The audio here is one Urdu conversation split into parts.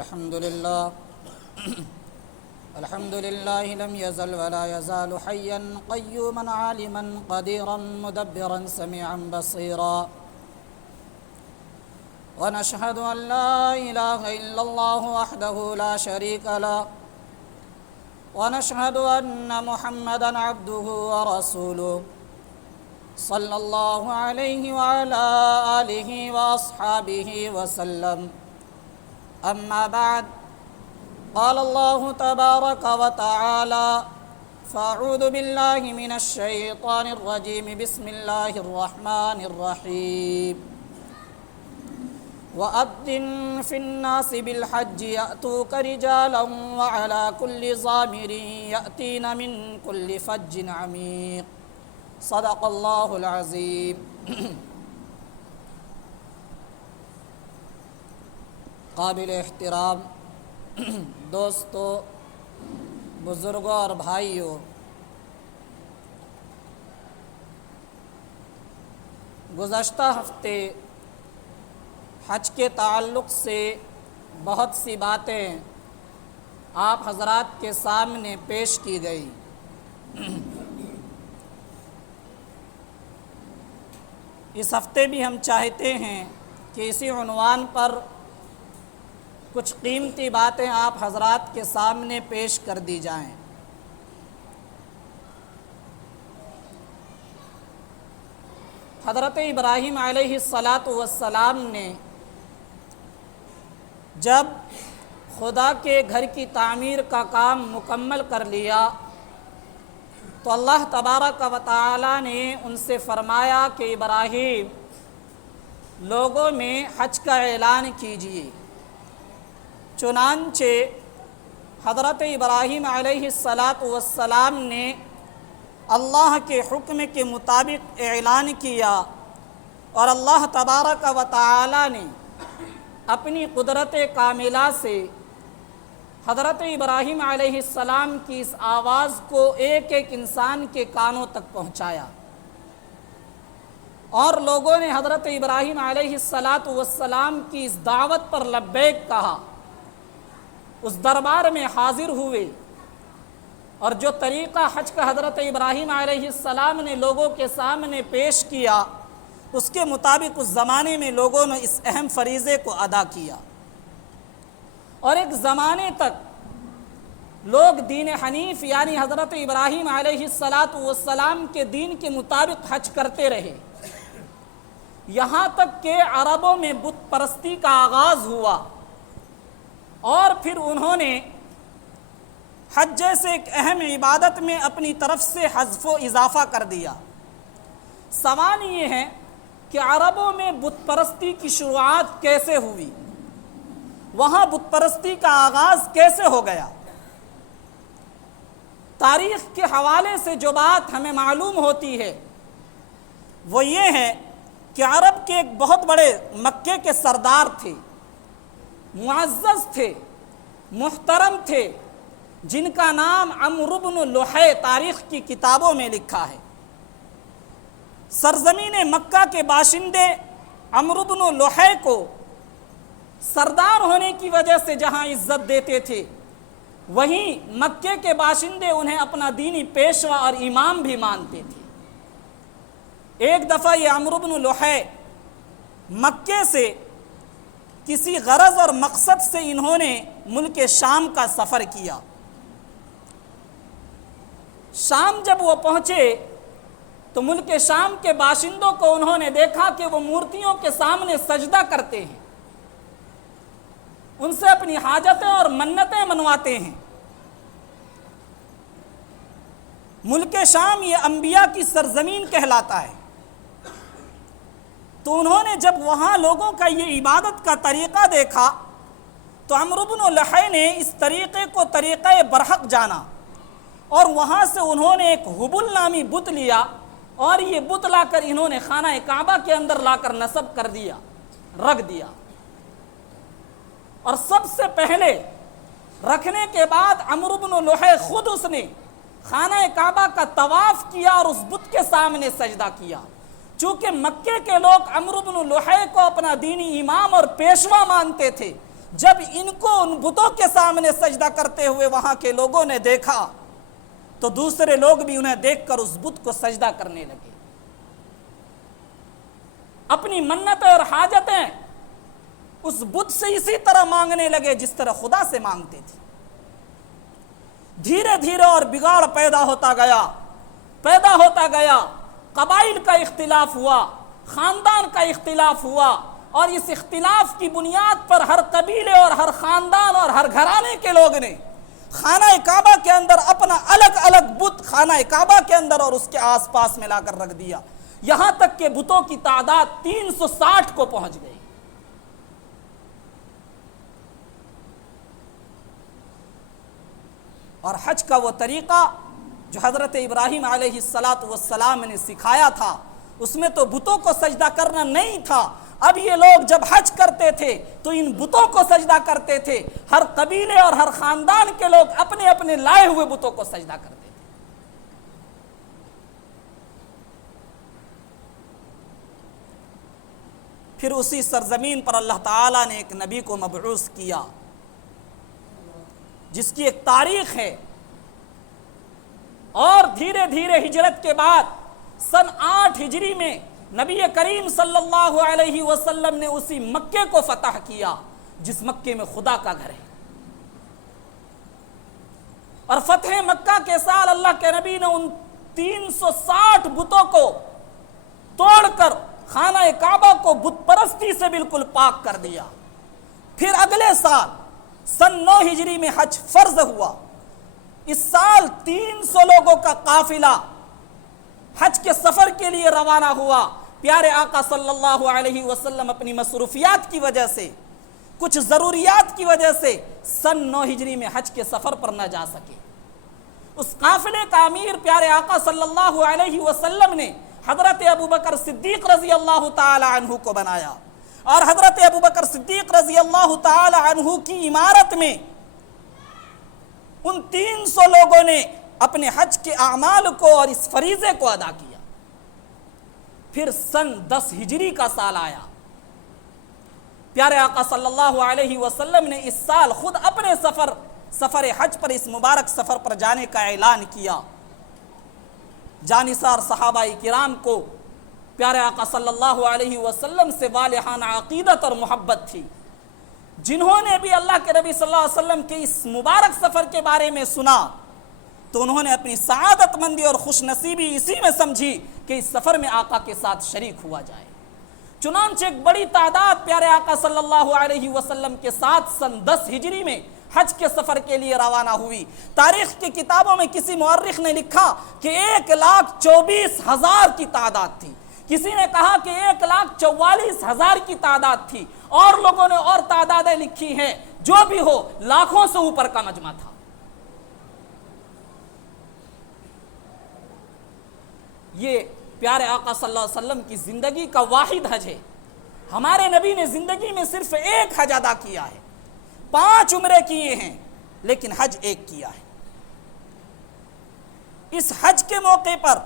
الحمد لله الحمد لله لم يزل ولا يزال حيا قيوما عالما قديرا مدبرا سميعا بصيرا ونشهد أن لا إله إلا الله وحده لا شريك له ونشهد أن محمدا عبده ورسوله صلى الله عليه وعلى آله وأصحابه وسلم. أما بعد، قال الله تبارك وتعالى: فأعوذ بالله من الشيطان الرجيم، بسم الله الرحمن الرحيم. وأذن في الناس بالحج يأتوك رجالا وعلى كل ضامر يأتين من كل فج عميق. صدق الله العظيم. قابل احترام دوستو، بزرگوں اور بھائیوں، گزشتہ ہفتے حج کے تعلق سے بہت سی باتیں آپ حضرات کے سامنے پیش کی گئی. اس ہفتے بھی ہم چاہتے ہیں کہ اسی عنوان پر کچھ قیمتی باتیں آپ حضرات کے سامنے پیش کر دی جائیں. حضرت ابراہیم علیہ السلام نے جب خدا کے گھر کی تعمیر کا کام مکمل کر لیا تو اللہ تبارک و تعالی نے ان سے فرمایا کہ ابراہیم، لوگوں میں حج کا اعلان کیجیے. چنانچہ حضرت ابراہیم علیہ السلام نے اللہ کے حکم کے مطابق اعلان کیا، اور اللہ تبارک و تعالی نے اپنی قدرت کاملہ سے حضرت ابراہیم علیہ السلام کی اس آواز کو ایک ایک انسان کے کانوں تک پہنچایا، اور لوگوں نے حضرت ابراہیم علیہ السلام کی اس دعوت پر لبیک کہا، اس دربار میں حاضر ہوئے، اور جو طریقہ حج کا حضرت ابراہیم علیہ السلام نے لوگوں کے سامنے پیش کیا، اس کے مطابق اس زمانے میں لوگوں نے اس اہم فریضے کو ادا کیا. اور ایک زمانے تک لوگ دین حنیف یعنی حضرت ابراہیم علیہ السلام کے دین کے مطابق حج کرتے رہے، یہاں تک کہ عربوں میں بت پرستی کا آغاز ہوا، اور پھر انہوں نے حج جیسے ایک اہم عبادت میں اپنی طرف سے حذف و اضافہ کر دیا. سوال یہ ہے کہ عربوں میں بت پرستی کی شروعات کیسے ہوئی، وہاں بت پرستی کا آغاز کیسے ہو گیا؟ تاریخ کے حوالے سے جو بات ہمیں معلوم ہوتی ہے وہ یہ ہے کہ عرب کے ایک بہت بڑے مکے کے سردار تھے، معزز تھے، محترم تھے، جن کا نام عمرو بن لحی تاریخ کی کتابوں میں لکھا ہے. سرزمین مکہ کے باشندے عمرو بن لحی کو سردار ہونے کی وجہ سے جہاں عزت دیتے تھے، وہیں مکے کے باشندے انہیں اپنا دینی پیشوا اور امام بھی مانتے تھے. ایک دفعہ یہ عمرو بن لحی مکے سے کسی غرض اور مقصد سے انہوں نے ملک شام کا سفر کیا. شام جب وہ پہنچے تو ملک شام کے باشندوں کو انہوں نے دیکھا کہ وہ مورتیوں کے سامنے سجدہ کرتے ہیں، ان سے اپنی حاجتیں اور منتیں منواتے ہیں. ملک شام یہ انبیاء کی سرزمین کہلاتا ہے، تو انہوں نے جب وہاں لوگوں کا یہ عبادت کا طریقہ دیکھا تو عمرو بن لحی نے اس طریقے کو طریقہ برحق جانا، اور وہاں سے انہوں نے ایک حبل نامی بت لیا، اور یہ بت لا کر انہوں نے خانہ کعبہ کے اندر لا کر نصب کر دیا، رکھ دیا. اور سب سے پہلے رکھنے کے بعد عمرو بن لحی خود اس نے خانہ کعبہ کا طواف کیا اور اس بت کے سامنے سجدہ کیا. چونکہ مکے کے لوگ عمرو بن لحی کو اپنا دینی امام اور پیشوا مانتے تھے، جب ان کو ان بتوں کے سامنے سجدہ کرتے ہوئے وہاں کے لوگوں نے دیکھا تو دوسرے لوگ بھی انہیں دیکھ کر اس بت کو سجدہ کرنے لگے، اپنی منتیں اور حاجتیں اس بت سے اسی طرح مانگنے لگے جس طرح خدا سے مانگتے تھے۔ دھیرے دھیرے اور بگاڑ پیدا ہوتا گیا، قبائل کا اختلاف ہوا، خاندان کا اختلاف ہوا، اور اس اختلاف کی بنیاد پر ہر قبیلے اور ہر خاندان اور ہر گھرانے کے لوگ نے خانہ کعبہ کے اندر اپنا الگ الگ بت خانہ کعبہ کے اندر اور اس کے آس پاس میں لا کر رکھ دیا، یہاں تک کہ بتوں کی تعداد 360 کو پہنچ گئی۔ اور حج کا وہ طریقہ جو حضرت ابراہیم علیہ السلام نے سکھایا تھا، اس میں تو بتوں کو سجدہ کرنا نہیں تھا، اب یہ لوگ جب حج کرتے تھے تو ان بتوں کو سجدہ کرتے تھے، ہر قبیلے اور ہر خاندان کے لوگ اپنے اپنے لائے ہوئے بتوں کو سجدہ کرتے تھے۔ پھر اسی سرزمین پر اللہ تعالیٰ نے ایک نبی کو مبعوث کیا جس کی ایک تاریخ ہے، اور دھیرے دھیرے ہجرت کے بعد سن 8 ہجری میں نبی کریم صلی اللہ علیہ وسلم نے اسی مکے کو فتح کیا جس مکے میں خدا کا گھر ہے، اور فتح مکہ کے سال اللہ کے نبی نے ان 360 بتوں کو توڑ کر خانہ کعبہ کو بت پرستی سے بالکل پاک کر دیا۔ پھر اگلے سال سن 9 ہجری میں حج فرض ہوا۔ اس سال 300 لوگوں کا قافلہ حج کے سفر کے لیے روانہ ہوا۔ پیارے آقا صلی اللہ علیہ وسلم اپنی مصروفیات کی وجہ سے، کچھ ضروریات کی وجہ سے سن 9 ہجری میں حج کے سفر پر نہ جا سکے۔ اس قافلے کا امیر پیارے آقا صلی اللہ علیہ وسلم نے حضرت ابوبکر صدیق رضی اللہ تعالی عنہ کو بنایا، اور حضرت ابوبکر صدیق رضی اللہ تعالی عنہ کی عمارت میں ان 300 لوگوں نے اپنے حج کے اعمال کو اور اس فریضے کو ادا کیا۔ پھر سن 10 ہجری کا سال آیا، پیارے آقا صلی اللہ علیہ وسلم نے اس سال خود اپنے سفر حج پر، اس مبارک سفر پر جانے کا اعلان کیا۔ جانثار صحابہ کرام کو پیارے آقا صلی اللہ علیہ وسلم سے والہانہ عقیدت اور محبت تھی، جنہوں نے بھی اللہ کے نبی صلی اللہ علیہ وسلم کے اس مبارک سفر کے بارے میں سنا تو انہوں نے اپنی سعادت مندی اور خوش نصیبی اسی میں سمجھی کہ اس سفر میں آقا کے ساتھ شریک ہوا جائے۔ چنانچہ ایک بڑی تعداد پیارے آقا صلی اللہ علیہ وسلم کے ساتھ سن 10 ہجری میں حج کے سفر کے لیے روانہ ہوئی۔ تاریخ کی کتابوں میں کسی مورخ نے لکھا کہ 1,24,000 کی تعداد تھی، کسی نے کہا کہ 1,44,000 کی تعداد تھی، اور لوگوں نے اور تعدادیں لکھی ہیں، جو بھی ہو لاکھوں سے اوپر کا مجمع تھا۔ یہ پیارے آقا صلی اللہ علیہ وسلم کی زندگی کا واحد حج ہے۔ ہمارے نبی نے زندگی میں صرف ایک حج ادا کیا ہے، 5 عمرے کیے ہیں، لیکن حج ایک کیا ہے۔ اس حج کے موقع پر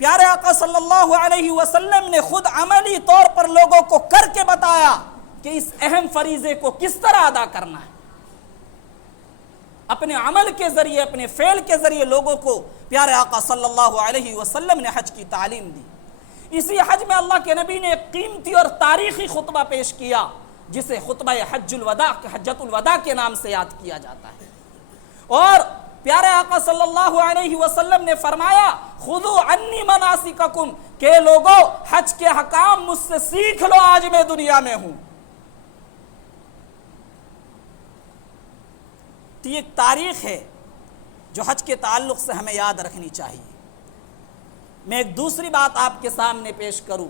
پیارے آقا صلی اللہ علیہ وسلم نے خود عملی طور پر لوگوں کو کر کے بتایا کہ اس اہم فریضے کو کس طرح ادا کرنا ہے۔ اپنے عمل کے ذریعے، اپنے فعل کے ذریعے لوگوں کو پیارے آقا صلی اللہ علیہ وسلم نے حج کی تعلیم دی۔ اسی حج میں اللہ کے نبی نے ایک قیمتی اور تاریخی خطبہ پیش کیا جسے خطبہ حجۃ الوداع کے نام سے یاد کیا جاتا ہے، اور پیارے آقا صلی اللہ علیہ وسلم نے فرمایا خذوا عنی مناسککم، کہ لوگوں حج کے حکام مجھ سے سیکھ لو، آج میں دنیا میں ہوں۔ تو یہ ایک تاریخ ہے جو حج کے تعلق سے ہمیں یاد رکھنی چاہیے۔ میں ایک دوسری بات آپ کے سامنے پیش کروں،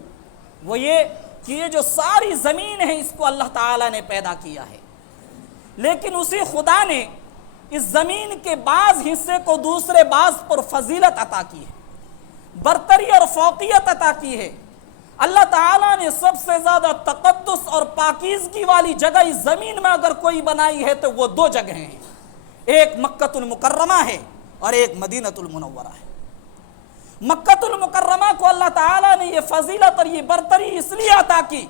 وہ یہ کہ یہ جو ساری زمین ہے اس کو اللہ تعالیٰ نے پیدا کیا ہے، لیکن اسی خدا نے اس زمین کے بعض حصے کو دوسرے بعض پر فضیلت عطا کی ہے، برتری اور فوقیت عطا کی ہے۔ اللہ تعالیٰ نے سب سے زیادہ تقدس اور پاکیزگی والی جگہ اس زمین میں اگر کوئی بنائی ہے تو وہ 2 جگہیں ہیں، ایک مکۃ المکرمہ ہے اور ایک مدینۃ المنورہ ہے۔ مکۃ المکرمہ کو اللہ تعالیٰ نے یہ فضیلت اور یہ برتری اس لیے عطا کی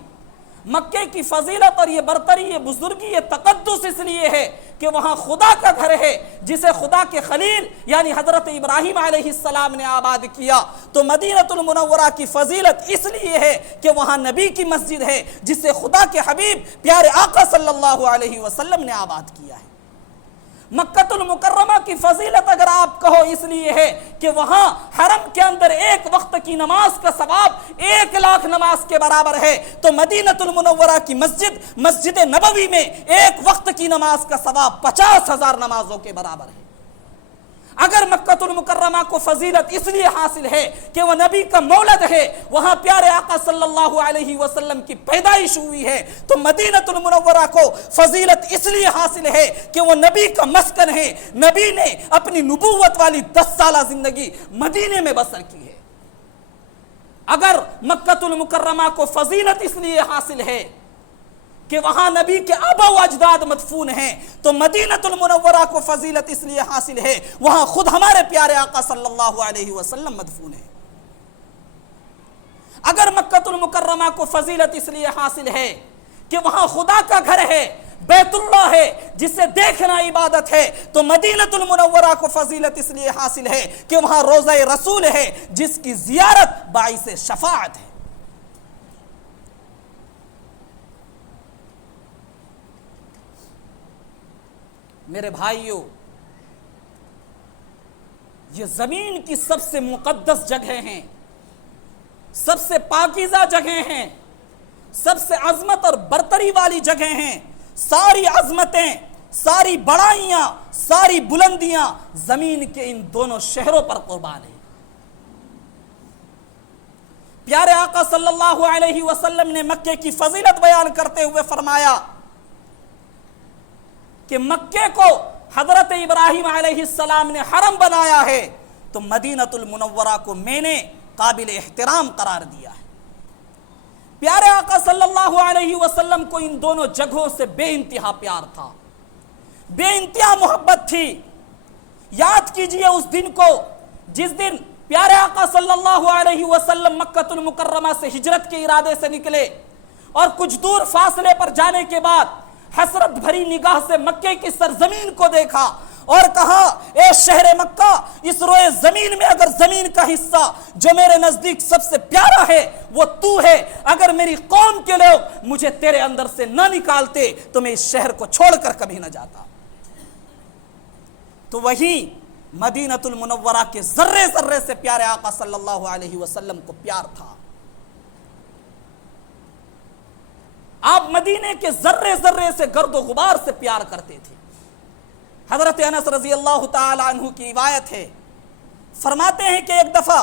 مکے کی فضیلت اور یہ برتری، یہ بزرگی، یہ تقدس اس لیے ہے کہ وہاں خدا کا گھر ہے جسے خدا کے خلیل یعنی حضرت ابراہیم علیہ السلام نے آباد کیا۔ تو مدینۃ المنورہ کی فضیلت اس لیے ہے کہ وہاں نبی کی مسجد ہے جسے خدا کے حبیب پیارے آقا صلی اللہ علیہ وسلم نے آباد کیا ہے۔ مکۃ المکرمہ کی فضیلت اگر آپ کہو اس لیے ہے کہ وہاں حرم کے اندر ایک وقت کی نماز کا ثواب 1,00,000 نماز کے برابر ہے، تو مدینۃ المنورہ کی مسجد نبوی میں ایک وقت کی نماز کا ثواب 50,000 نمازوں کے برابر ہے۔ اگر مکۃ المکرمہ کو فضیلت اس لیے حاصل ہے کہ وہ نبی کا مولد ہے، وہاں پیارے آقا صلی اللہ علیہ وسلم کی پیدائش ہوئی ہے، تو مدینۃ المنورہ کو فضیلت اس لیے حاصل ہے کہ وہ نبی کا مسکن ہے، نبی نے اپنی نبوت والی 10 سالہ زندگی مدینے میں بسر کی ہے۔ اگر مکۃ المکرمہ کو فضیلت اس لیے حاصل ہے کہ وہاں نبی کے آبا و اجداد مدفون ہیں، تو مدینۃ المنورہ کو فضیلت اس لیے حاصل ہے وہاں خود ہمارے پیارے آقا صلی اللہ علیہ وسلم مدفون ہیں۔ اگر مکۃ المکرمہ کو فضیلت اس لیے حاصل ہے کہ وہاں خدا کا گھر ہے، بیت اللہ ہے جسے دیکھنا عبادت ہے، تو مدینۃ المنورہ کو فضیلت اس لیے حاصل ہے کہ وہاں روضہ رسول ہے جس کی زیارت باعث شفاعت ہے۔ میرے بھائیوں، یہ زمین کی سب سے مقدس جگہیں ہیں، سب سے پاکیزہ جگہیں ہیں، سب سے عظمت اور برتری والی جگہیں ہیں۔ ساری عظمتیں، ساری بڑائیاں، ساری بلندیاں زمین کے ان دونوں شہروں پر قربان ہیں۔ پیارے آقا صلی اللہ علیہ وسلم نے مکے کی فضیلت بیان کرتے ہوئے فرمایا کہ مکے کو حضرت ابراہیم علیہ السلام نے حرم بنایا ہے، تو مدینۃ المنورہ کو میں نے قابل احترام قرار دیا ہے۔ پیارے آقا صلی اللہ علیہ وسلم کو ان دونوں جگہوں سے بے انتہا پیار تھا، بے انتہا محبت تھی۔ یاد کیجئے اس دن کو جس دن پیارے آقا صلی اللہ علیہ وسلم مکۃ المکرمہ سے ہجرت کے ارادے سے نکلے اور کچھ دور فاصلے پر جانے کے بعد حسرت بھری نگاہ سے مکے کی سرزمین کو دیکھا اور کہا، اے شہر مکہ، اس روئے زمین میں اگر زمین کا حصہ جو میرے نزدیک سب سے پیارا ہے وہ تو ہے، اگر میری قوم کے لوگ مجھے تیرے اندر سے نہ نکالتے تو میں اس شہر کو چھوڑ کر کبھی نہ جاتا۔ تو وہی مدینۃ المنورہ کے ذرے ذرے سے پیارے آقا صلی اللہ علیہ وسلم کو پیار تھا۔ آپ مدینے کے ذرے ذرے سے گرد و غبار سے پیار کرتے تھے۔ حضرت انس رضی اللہ تعالی عنہ کی روایت ہے، فرماتے ہیں کہ ایک دفعہ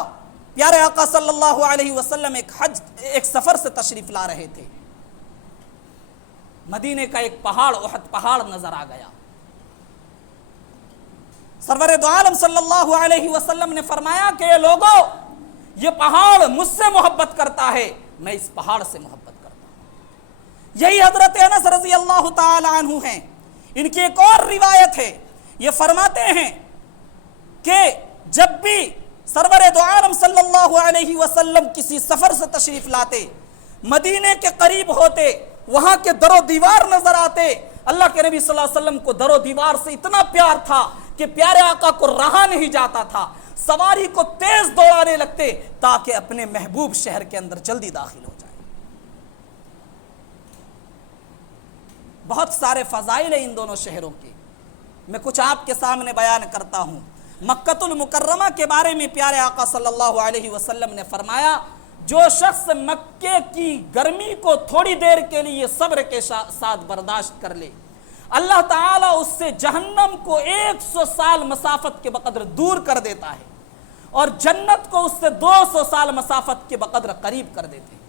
پیارے آقا صلی اللہ علیہ وسلم ایک سفر سے تشریف لا رہے تھے۔ مدینے کا ایک پہاڑ، احد پہاڑ نظر آ گیا۔ سرور دو عالم صلی اللہ علیہ وسلم نے فرمایا کہ اے لوگو، یہ پہاڑ مجھ سے محبت کرتا ہے، میں اس پہاڑ سے محبت کرتا ہوں۔ یہی حضرت انس رضی اللہ تعالی عنہ ہیں۔ ان کی ایک اور روایت ہے، یہ فرماتے ہیں کہ جب بھی سرور دو عالم صلی اللہ علیہ وسلم کسی سفر سے تشریف لاتے، مدینے کے قریب ہوتے، وہاں کے در و دیوار نظر آتے، اللہ کے نبی صلی اللہ علیہ وسلم کو در و دیوار سے اتنا پیار تھا کہ پیارے آقا کو رہا نہیں جاتا تھا، سواری کو تیز دوڑانے لگتے تاکہ اپنے محبوب شہر کے اندر جلدی داخل ہو جائے۔ بہت سارے فضائل ہیں ان دونوں شہروں کے، میں کچھ آپ کے سامنے بیان کرتا ہوں۔ مکۃ المکرمہ کے بارے میں پیارے آقا صلی اللہ علیہ وسلم نے فرمایا، جو شخص مکے کی گرمی کو تھوڑی دیر کے لیے صبر کے ساتھ برداشت کر لے، اللہ تعالیٰ اس سے جہنم کو 100 سال مسافت کے بقدر دور کر دیتا ہے اور جنت کو اس سے 200 سال مسافت کے بقدر قریب کر دیتے ہیں۔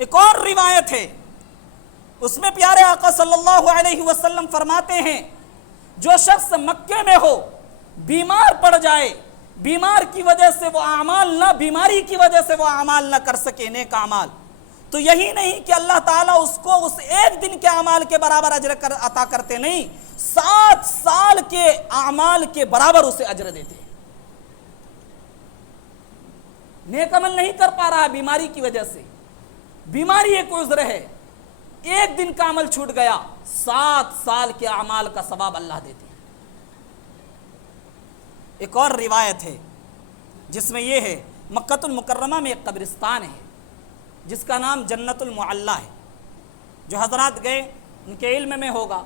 ایک اور روایت ہے، اس میں پیارے آقا صلی اللہ علیہ وسلم فرماتے ہیں، جو شخص مکے میں ہو، بیمار پڑ جائے، بیمار کی وجہ سے وہ اعمال نہ، بیماری کی وجہ سے وہ اعمال نہ کر سکے، نیک اعمال، تو یہی نہیں کہ اللہ تعالیٰ اس کو اس ایک دن کے اعمال کے برابر اجر عطا کرتے، نہیں، 7 سال کے اعمال کے برابر اسے اجر دیتے ہیں۔ نیک عمل نہیں کر پا رہا بیماری کی وجہ سے، بیماری ایک عذر ہے، ایک دن کا عمل چھوٹ گیا 7 سال کے اعمال کا ثواب اللہ دیتے ہیں۔ ایک اور روایت ہے جس میں یہ ہے، مکہ المکرمہ میں ایک قبرستان ہے جس کا نام جنت المعلا ہے، جو حضرات گئے ان کے علم میں ہوگا۔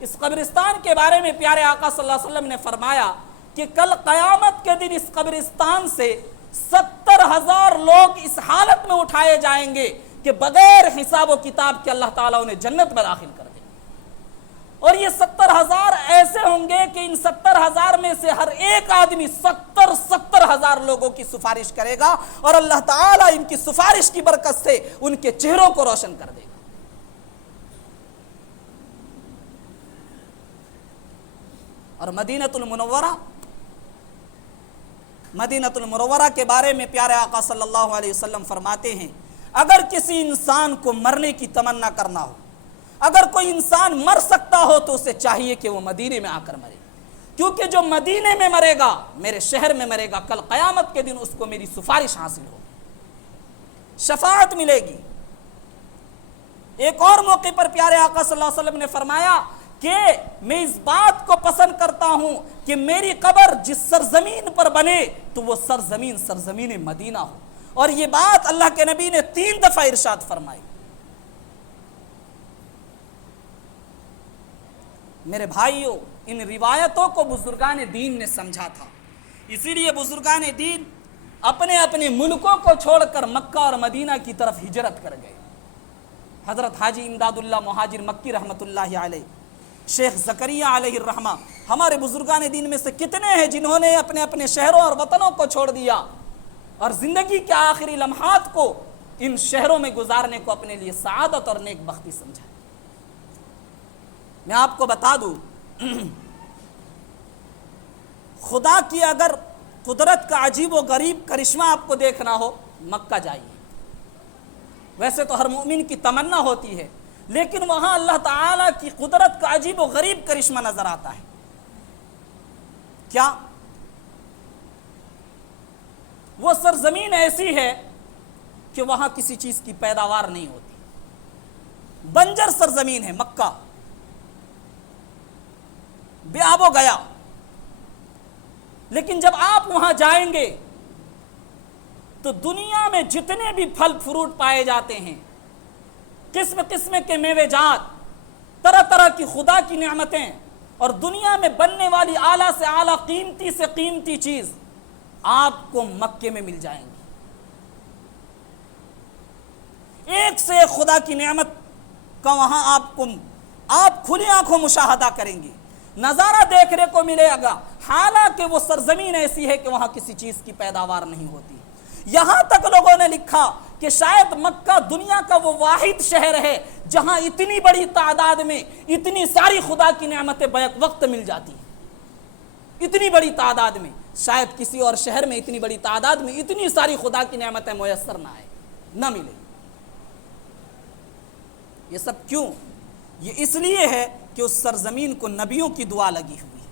اس قبرستان کے بارے میں پیارے آقا صلی اللہ علیہ وسلم نے فرمایا کہ کل قیامت کے دن اس قبرستان سے 70,000 لوگ اس حالت میں اٹھائے جائیں گے کہ بغیر حساب و کتاب کے اللہ تعالیٰ انہیں جنت میں داخل کر دیں گے۔ اور یہ 70,000 ایسے ہوں گے کہ ان 70,000 میں سے ہر ایک آدمی 70,000 لوگوں کی سفارش کرے گا، اور اللہ تعالیٰ ان کی سفارش کی برکت سے ان کے چہروں کو روشن کر دے گا۔ اور مدینۃ المنورہ کے بارے میں پیارے آقا صلی اللہ علیہ وسلم فرماتے ہیں، اگر کسی انسان کو مرنے کی تمنا کرنا ہو، اگر کوئی انسان مر سکتا ہو تو اسے چاہیے کہ وہ مدینے میں آ کر مرے، کیونکہ جو مدینے میں مرے گا، میرے شہر میں مرے گا، کل قیامت کے دن اس کو میری سفارش حاصل ہوگی، شفاعت ملے گی۔ ایک اور موقع پر پیارے آقا صلی اللہ علیہ وسلم نے فرمایا کہ میں اس بات کو پسند کرتا ہوں کہ میری قبر جس سرزمین پر بنے تو وہ سرزمین مدینہ ہو، اور یہ بات اللہ کے نبی نے 3 دفعہ ارشاد فرمائی۔ میرے بھائیوں، ان روایتوں کو بزرگان دین نے سمجھا تھا، اسی لیے بزرگان دین اپنے اپنے ملکوں کو چھوڑ کر مکہ اور مدینہ کی طرف ہجرت کر گئے۔ حضرت حاجی امداد اللہ مہاجر مکی رحمۃ اللہ علیہ، شیخ زکریہ علیہ الرحمہ، ہمارے بزرگان دین میں سے کتنے ہیں جنہوں نے اپنے اپنے شہروں اور وطنوں کو چھوڑ دیا اور زندگی کے آخری لمحات کو ان شہروں میں گزارنے کو اپنے لیے سعادت اور نیک بختی سمجھا۔ میں آپ کو بتا دوں، خدا کی اگر قدرت کا عجیب و غریب کرشمہ آپ کو دیکھنا ہو، مکہ جائیے۔ ویسے تو ہر مومن کی تمنا ہوتی ہے، لیکن وہاں اللہ تعالیٰ کی قدرت کا عجیب و غریب کرشمہ نظر آتا ہے۔ کیا؟ وہ سرزمین ایسی ہے کہ وہاں کسی چیز کی پیداوار نہیں ہوتی، بنجر سرزمین ہے مکہ، بے آب و گیا۔ لیکن جب آپ وہاں جائیں گے تو دنیا میں جتنے بھی پھل فروٹ پائے جاتے ہیں، قسم قسم کے میوے جات، طرح طرح کی خدا کی نعمتیں، اور دنیا میں بننے والی اعلیٰ سے اعلیٰ قیمتی سے قیمتی چیز آپ کو مکے میں مل جائیں گی۔ ایک سے ایک خدا کی نعمت کا وہاں آپ کھلی آنکھوں مشاہدہ کریں گے، نظارہ دیکھنے کو ملے گا، حالانکہ وہ سرزمین ایسی ہے کہ وہاں کسی چیز کی پیداوار نہیں ہوتی۔ یہاں تک لوگوں نے لکھا کہ شاید مکہ دنیا کا وہ واحد شہر ہے جہاں اتنی بڑی تعداد میں اتنی ساری خدا کی نعمتیں بیک وقت مل جاتی ہیں۔ اتنی بڑی تعداد میں شاید کسی اور شہر میں اتنی بڑی تعداد میں اتنی ساری خدا کی نعمتیں میسر نہ آئے، نہ ملے۔ یہ سب کیوں؟ یہ اس لیے ہے کہ اس سرزمین کو نبیوں کی دعا لگی ہوئی ہے۔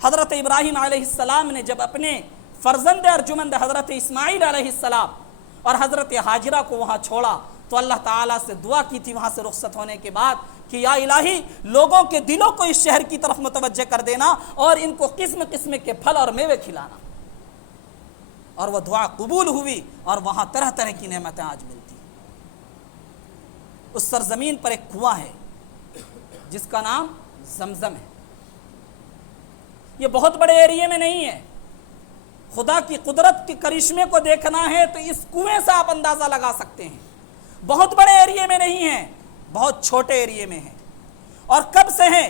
حضرت ابراہیم علیہ السلام نے جب اپنے فرزند ارجمند حضرت اسماعیل علیہ السلام اور حضرت ہاجرہ کو وہاں چھوڑا تو اللہ تعالیٰ سے دعا کی تھی وہاں سے رخصت ہونے کے بعد کہ یا الہی، لوگوں کے دلوں کو اس شہر کی طرف متوجہ کر دینا اور ان کو قسم قسم کے پھل اور میوے کھلانا۔ اور وہ دعا قبول ہوئی اور وہاں طرح طرح کی نعمتیں آج ملتی۔ اس سرزمین پر ایک کنواں ہے جس کا نام زمزم ہے۔ یہ بہت بڑے ایریے میں نہیں ہے، خدا کی قدرت کے کرشمے کو دیکھنا ہے تو اس کنویں سے آپ اندازہ لگا سکتے ہیں۔ بہت بڑے ایریے میں نہیں ہے، بہت چھوٹے ایریے میں ہے۔ اور کب سے ہے؟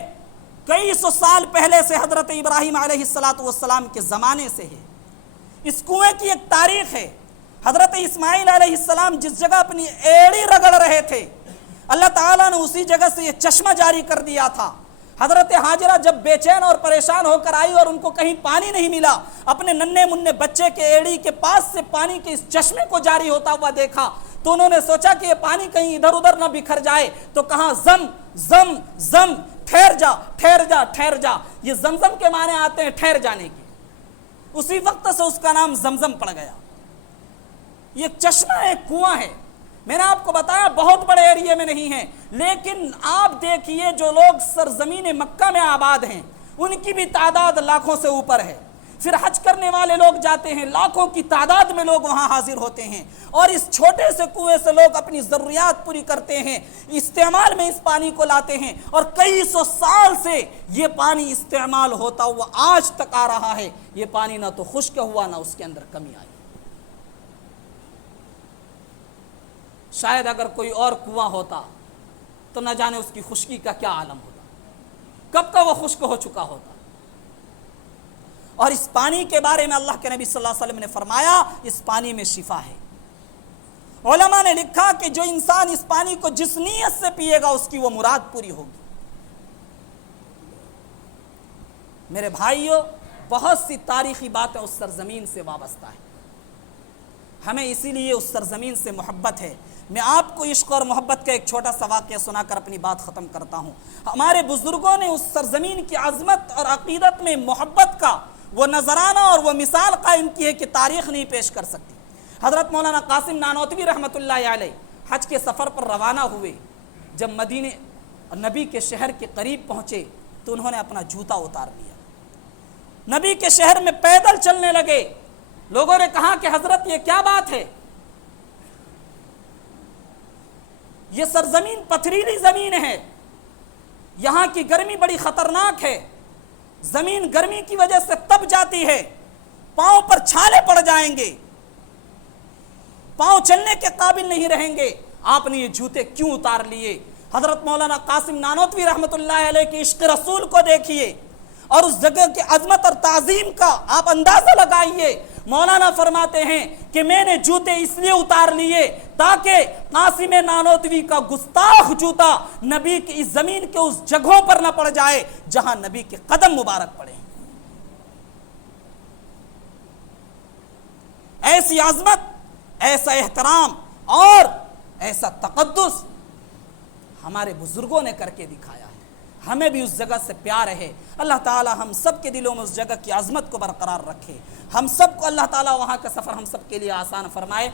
کئی سو سال پہلے سے، حضرت ابراہیم علیہ السلام کے زمانے سے ہے۔ اس کنویں کی ایک تاریخ ہے۔ حضرت اسماعیل علیہ السلام جس جگہ اپنی ایڑی رگڑ رہے تھے، اللہ تعالیٰ نے اسی جگہ سے یہ چشمہ جاری کر دیا تھا۔ حضرت ہاجرہ جب بے چین اور پریشان ہو کر آئی اور ان کو کہیں پانی نہیں ملا، اپنے ننھے منھے بچے کے ایڑی کے پاس سے پانی کے اس چشمے کو جاری ہوتا ہوا دیکھا تو انہوں نے سوچا کہ یہ پانی کہیں ادھر ادھر نہ بکھر جائے، تو کہا زم زم زم، ٹھہر جا ٹھہر جا ٹھہر جا۔ یہ زمزم کے معنی آتے ہیں ٹھہر جانے کی۔ اسی وقت سے اس کا نام زمزم پڑ گیا۔ یہ ایک چشمہ ہے، ایک کنواں ہے میں نے آپ کو بتایا بہت بڑے ایریے میں نہیں ہیں، لیکن آپ دیکھیے جو لوگ سرزمین مکہ میں آباد ہیں ان کی بھی تعداد لاکھوں سے اوپر ہے۔ پھر حج کرنے والے لوگ جاتے ہیں، لاکھوں کی تعداد میں لوگ وہاں حاضر ہوتے ہیں، اور اس چھوٹے سے کنویں سے لوگ اپنی ضروریات پوری کرتے ہیں، استعمال میں اس پانی کو لاتے ہیں، اور کئی سو سال سے یہ پانی استعمال ہوتا ہوا آج تک آ رہا ہے۔ یہ پانی نہ تو خشک ہوا نہ اس کے اندر کمی آئی۔ شاید اگر کوئی اور کنواں ہوتا تو نہ جانے اس کی خشکی کا کیا عالم ہوتا، کب کا وہ خشک ہو چکا ہوتا۔ اور اس پانی کے بارے میں اللہ کے نبی صلی اللہ علیہ وسلم نے فرمایا اس پانی میں شفا ہے۔ علماء نے لکھا کہ جو انسان اس پانی کو جس نیت سے پیے گا اس کی وہ مراد پوری ہوگی۔ میرے بھائیوں، بہت سی تاریخی باتیں اس سرزمین سے وابستہ ہیں، ہمیں اسی لیے اس سرزمین سے محبت ہے۔ میں آپ کو عشق اور محبت کا ایک چھوٹا سا واقعہ سنا کر اپنی بات ختم کرتا ہوں۔ ہمارے بزرگوں نے اس سرزمین کی عظمت اور عقیدت میں محبت کا وہ نذرانہ اور وہ مثال قائم کی ہے کہ تاریخ نہیں پیش کر سکتی۔ حضرت مولانا قاسم نانوتوی رحمۃ اللہ علیہ حج کے سفر پر روانہ ہوئے، جب مدینے نبی کے شہر کے قریب پہنچے تو انہوں نے اپنا جوتا اتار لیا، نبی کے شہر میں پیدل چلنے لگے۔ لوگوں نے کہا کہ حضرت یہ کیا بات ہے، یہ سرزمین پتھریلی زمین ہے، یہاں کی گرمی بڑی خطرناک ہے، زمین گرمی کی وجہ سے تپ جاتی ہے، پاؤں پر چھالے پڑ جائیں گے، پاؤں چلنے کے قابل نہیں رہیں گے، آپ نے یہ جوتے کیوں اتار لیے؟ حضرت مولانا قاسم نانوتوی رحمۃ اللہ علیہ کے عشق رسول کو دیکھیے اور اس جگہ کی عظمت اور تعظیم کا آپ اندازہ لگائیے۔ مولانا فرماتے ہیں کہ میں نے جوتے اس لیے اتار لیے تاکہ قاسم نانوتوی کا گستاخ جوتا نبی کی اس زمین کے اس جگہوں پر نہ پڑ جائے جہاں نبی کے قدم مبارک پڑے۔ ایسی عظمت، ایسا احترام اور ایسا تقدس ہمارے بزرگوں نے کر کے دکھایا ہے، ہمیں بھی اس جگہ سے پیار ہے۔ اللہ تعالی ہم سب کے دلوں میں اس جگہ کی عظمت کو برقرار رکھے، ہم سب کو اللہ تعالی وہاں کا سفر ہم سب کے لیے آسان فرمائے۔